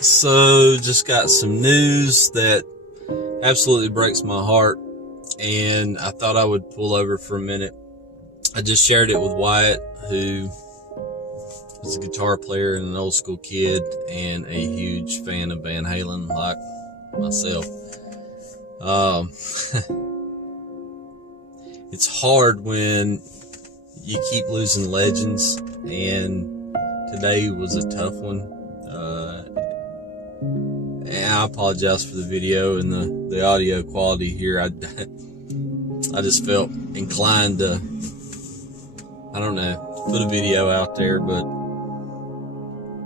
So just got some news that absolutely breaks my heart, and I thought I would pull over for a minute. I just shared it with Wyatt, who is a guitar player and an old school kid and a huge fan of Van Halen like myself. It's hard when you keep losing legends, and today was a tough one. And I apologize for the video and the audio quality here. I just felt inclined to, I don't know, put a video out there. But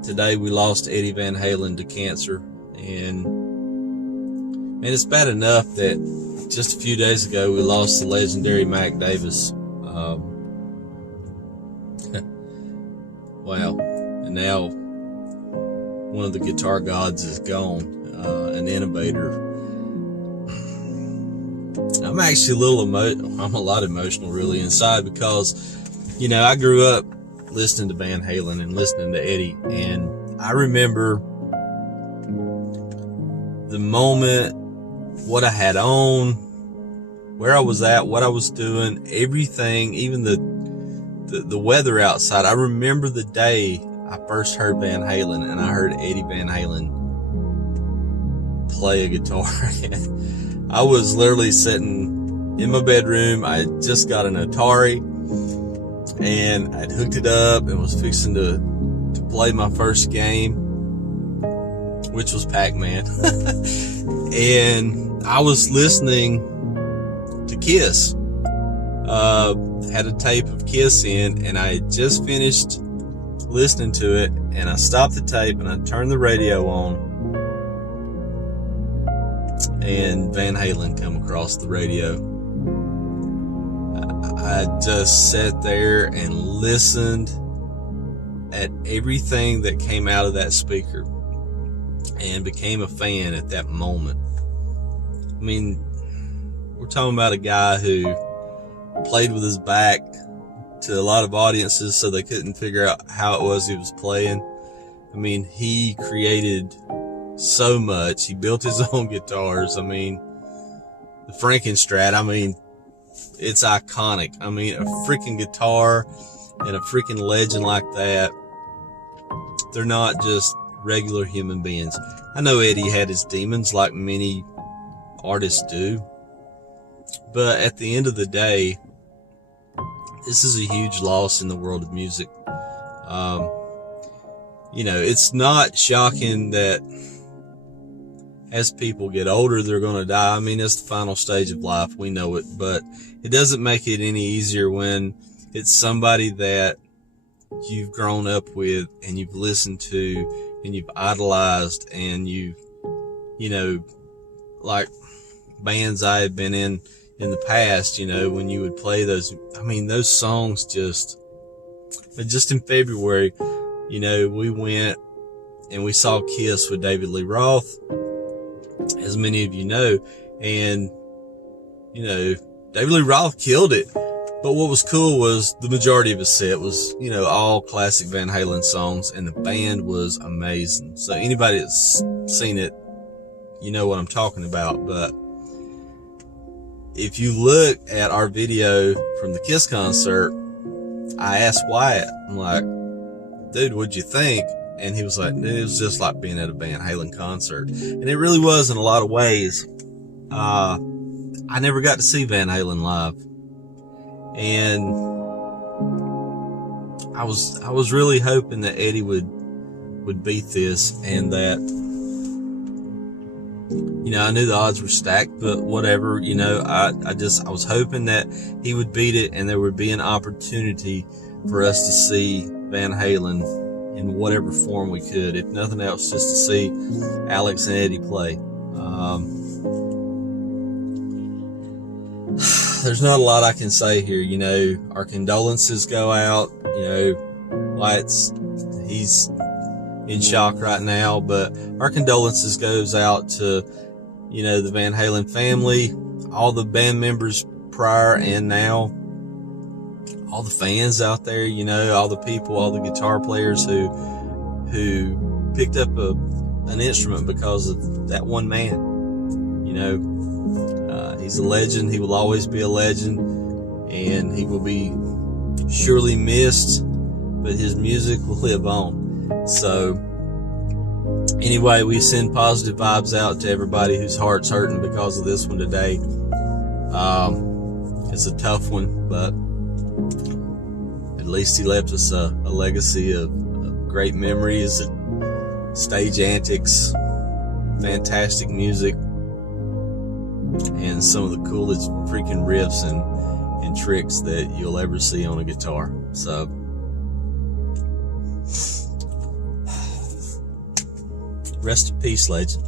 today we lost Eddie Van Halen to cancer, and man, it's bad enough that just a few days ago we lost the legendary Mac Davis. Wow. And now one of the guitar gods is gone, an innovator. I'm actually I'm a lot emotional really inside, because, you know, I grew up listening to Van Halen and listening to Eddie, and I remember the moment, what I had on, where I was at, what I was doing, everything, even the weather outside. I remember the day I first heard Van Halen, and I heard Eddie Van Halen play a guitar. I was literally sitting in my bedroom. I had just got an Atari, and I'd hooked it up and was fixing to play my first game, which was Pac-Man. And I was listening to Kiss. Had a tape of Kiss in, and I had just finished listening to it, and I stopped the tape and I turned the radio on, and Van Halen come across the radio. I just sat there and listened at everything that came out of that speaker and became a fan at that moment. I mean, we're talking about a guy who played with his back to a lot of audiences so they couldn't figure out how it was he was playing. I mean, he created so much. He built his own guitars. I mean, the Frankenstrat, I mean, it's iconic. I mean, a freaking guitar and a freaking legend like that, they're not just regular human beings. I know Eddie had his demons like many artists do, but at the end of the day, this is a huge loss in the world of music. You know, it's not shocking that as people get older, they're going to die. I mean, it's the final stage of life. We know it, but it doesn't make it any easier when it's somebody that you've grown up with and you've listened to and you've idolized, and you know, like bands I had been in the past, you know, when you would play those, I mean, those songs just in February, you know, we went and we saw Kiss with David Lee Roth, as many of you know, and, you know, David Lee Roth killed it. But what was cool was the majority of his set was, you know, all classic Van Halen songs, and the band was amazing. So anybody that's seen it, you know what I'm talking about. But if you look at our video from the Kiss concert, I asked Wyatt, I'm like, dude, what'd you think? And he was like, it was just like being at a Van Halen concert. And it really was in a lot of ways. I never got to see Van Halen live, and I was really hoping that Eddie would beat this, and that, you know, I knew the odds were stacked, but whatever, you know, I was hoping that he would beat it, and there would be an opportunity for us to see Van Halen in whatever form we could, if nothing else, just to see Alex and Eddie play. There's not a lot I can say here. You know, our condolences go out. You know, he's in shock right now, but our condolences goes out to, you know, the Van Halen family, all the band members prior and now, all the fans out there, you know, all the people, all the guitar players who picked up an instrument because of that one man. He's a legend. He will always be a legend, and he will be surely missed, but his music will live on. So anyway, we send positive vibes out to everybody whose heart's hurting because of this one today. It's a tough one, but at least he left us a legacy of great memories, stage antics, fantastic music, and some of the coolest freaking riffs and tricks that you'll ever see on a guitar. So rest in peace, legend.